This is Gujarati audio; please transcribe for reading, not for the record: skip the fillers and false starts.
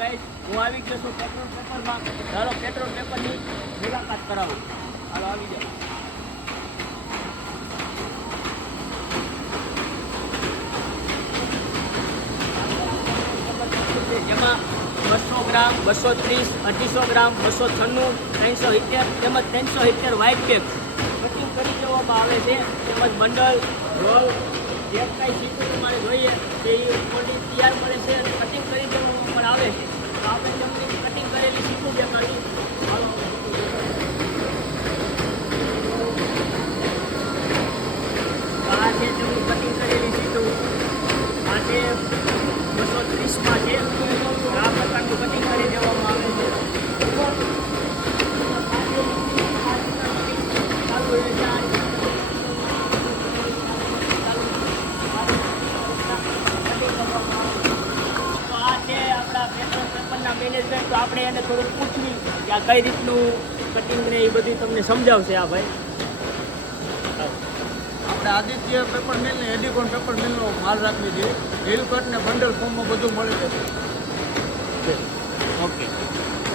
ગાઈસ હું આવી ગયો છું પેટ્રોલ પેપરમાં. ચાલો પેટ્રોલ પેપરની મુલાકાત કરાવું. હાલો આવી જાઓ. જેમાં 200 ગ્રામ, 230, 250 ગ્રામ, 296, 370 તેમજ 370 વ્હાઇટ બેગ કટિંગ કરી દેવામાં આવે છે. તેમજ બંડલ, રોલ જે કાંઈ સીટો તમારે જોઈએ તે ઓલરેડી તૈયાર મળે છે અને કટિંગ કરી દેવામાં પણ આવે છે. તો આપણે તેમની કટિંગ કરેલી સીટો દેખાડી. હાલો આ છે તેમની કટિંગ કરેલી સીટો. આ છે 230માં છે. આ પ્રકારનું કટિંગ કરી દેવામાં આવે છે. મેનેજમેન્ટ તો આપણે એને થોડુંક પૂછવી કે આ કઈ રીતનું કટિંગ ને એ બધું તમને સમજાવશે આ ભાઈ. આપણે આદિત્ય પેપર મિલ ને એડિકોન પેપર મિલનો માલ રાખવી જોઈએ. હિલ કટ ને બંડલ ફોર્મમાં બધું મળી જશે. ઓકે.